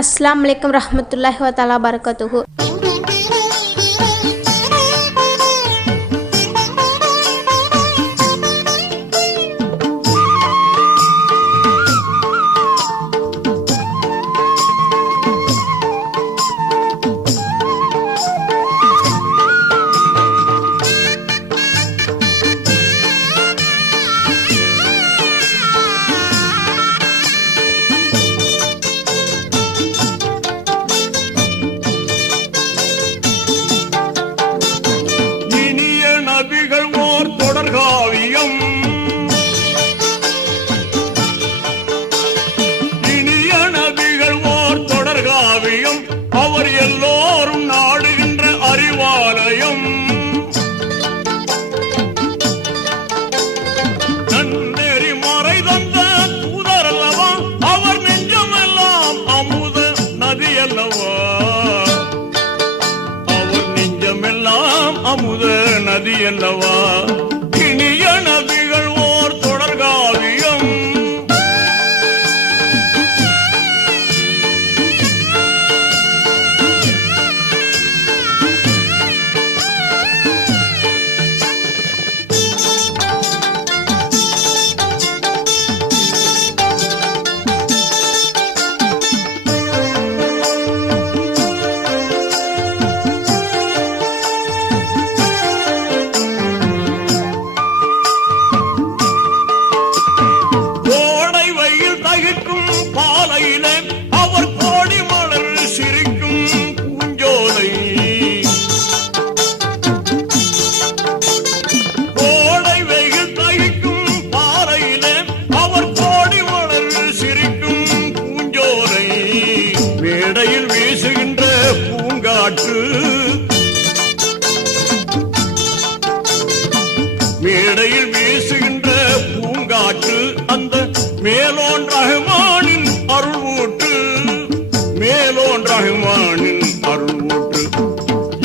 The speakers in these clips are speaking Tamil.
अस्सलाम वालेकुम रहमतुल्लाहि व तआला बरकातुहू। அவர் எல்லோரும் நாடுகின்ற அறிவாலயம் நன்னெறி மறை தந்த தூதர் அல்லவா, அவர் நெஞ்சமெல்லாம் அமுத நதி அல்லவா, அவர் நெஞ்சமெல்லாம் அமுத நதி அல்லவா. இனிய நபிகள் ஓர் தொடர்காவியம். பாலையிலே அவர் கோடி மலர் சிரிக்கும் பூஞ்சோலை, கோடை வெயில் தகிக்கும் பாலையிலே அவர் கோடி மலர் சிரிக்கும் பூஞ்சோலை, மேடையில் வீசுகின்ற பூங்காற்று, மேடையில் வீசுகின்ற பூங்காற்று, அந்த மேலோன் ரஹ்மானின் அருள்வூற்று, மேலோன் ரஹ்மானின் அருள்வூற்று.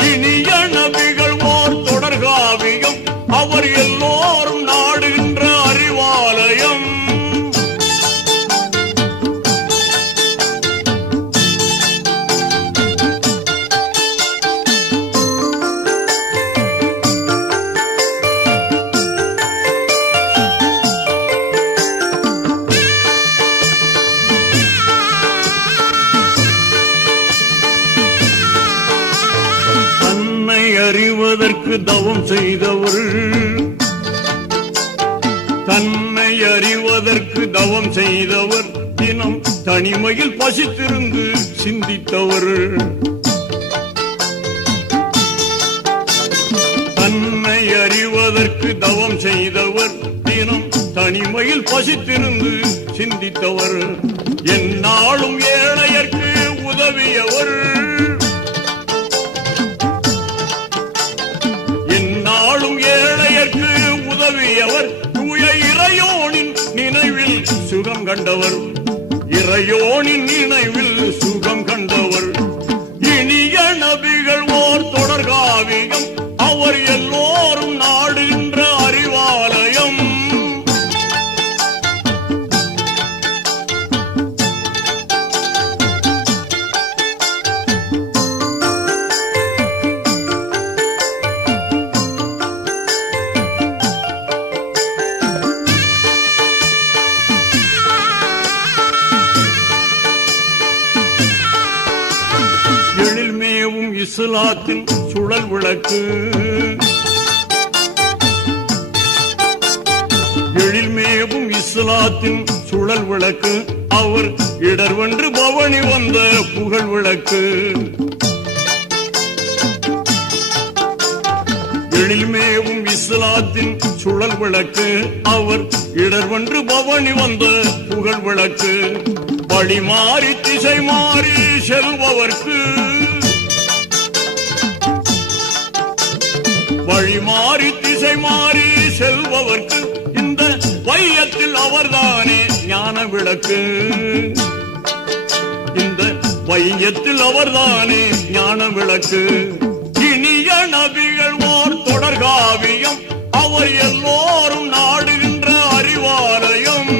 இனிய நபிகள் ஓர் தொடர்காவியம், அவர் எல்லோரும் நாடுகின்ற அறிவாலயம். அறிவதற்கு தவம் செய்தவர், தன்னை அறிவதற்கு தவம் செய்தவர், தினம் தனிமையில் பசித்திருந்து சிந்தித்தவர், தன்னை அறிவதற்கு தவம் செய்தவர், தினம் தனிமையில் பசித்திருந்து சிந்தித்தவர், எந்நாளும் ஏழையர்க்கு உதவியவர், ஏழையர்க்கு உதவியவர், தூய இறையோனின் நினைவில் சுகம் கண்டவர், இறையோனின் நினைவில் சுகம் கண்டவர். இனிய நபிகள் ஓர் தொடர்காவியம், அவர் எல்லோரும் நாடுகின்ற அறிவாலயம். எழில்மேவும் இஸ்லாத்தின் சுழல் விளக்கு, எழில்மேவும் இஸ்லாத்தின் சுழல் விளக்கு, அவர் இடர்வென்று பவனி வந்த புகழ் விளக்கு, எழில்மேவும் இஸ்லாத்தின் சுழல் விளக்கு, அவர் இடர்வென்று பவனி வந்த புகழ் விளக்கு, வழி மாறி திசை மாறி செல்பவர்க்கு, வழி மாறி திசை மாறி செல்பவர்க்கு, இந்த வையத்தில் அவர்தானே ஞான விளக்கு, இந்த வையத்தில் அவர்தானே ஞான விளக்கு. இனிய நபிகள் ஓர் தொடர்காவியம், அவர் எல்லோரும் நாடுகின்ற அறிவாலயம்.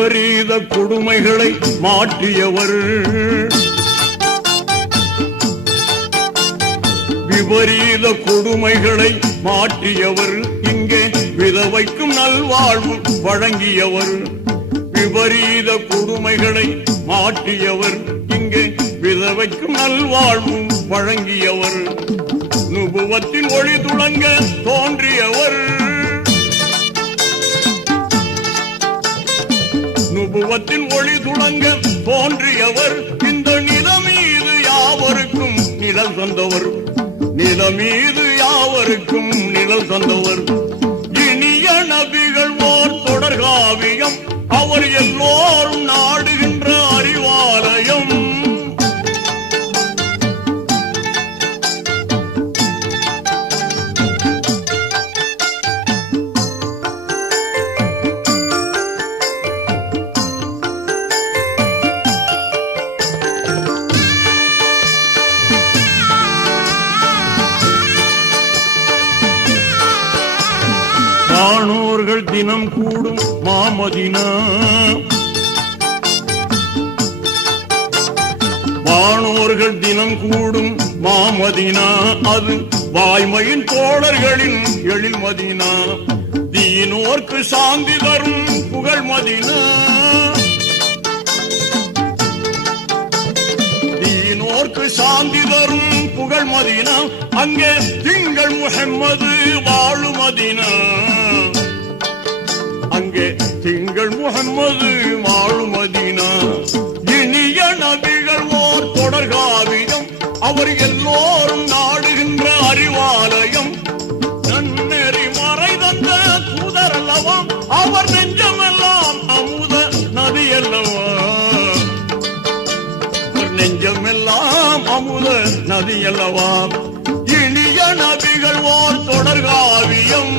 விபரீத கொடுமைகளை மாற்றியவர், விபரீத கொடுமைகளை மாற்றியவர், இங்கே விதவைக்கும் நல்வாழ்வு வழங்கியவர், விபரீத கொடுமைகளை மாற்றியவர், இங்கே விதவைக்கும் நல்வாழ்வு வழங்கியவர், நுபுவத்தின் ஒளி துளங்க தோன்றியவர், நுபுவத்தின் ஒளி துளங்க தோன்றியவர், இந்த நிலமீது யாவருக்கும் நிழல் தந்தவர், நிலமீது யாவருக்கும் நிழல் தந்தவர், இனிய நபிகள் ஓர் தொடர்காவியம், அவர் எல்லோரும் நாடுகின்ற அறிவாலயம், வானோர்கள் தினம் கூடும் மாமதினா, வானோர்கள் தினம் கூடும் மாமதினா, அது வாய்மையின் தோழர்களின் எழில் மதினா, தீனோர்க்கு சாந்தி தரும் புகழ் மதினா, தீனோர்க்கு சாந்தி தரும் புகழ் மதினா, அங்கே திங்கள் முஹம்மது வாழும் மதினா, அங்கே திங்கள் முஹம்மது வாழும் மதினா, இனிய நபிகள் ஓர் தொடர்காவியம், அவர் எல்லோரும் நாடுகின்ற அறிவாலயம், நன்னெறி மறை தந்த தூதர் அல்லவா, அவர் நெஞ்சமெல்லாம் அமுத நதி அல்லவா, அவர் நெஞ்சமெல்லாம் அமுத நதி அல்லவா, இனிய நபிகள் ஓர் தொடர்காவியம்.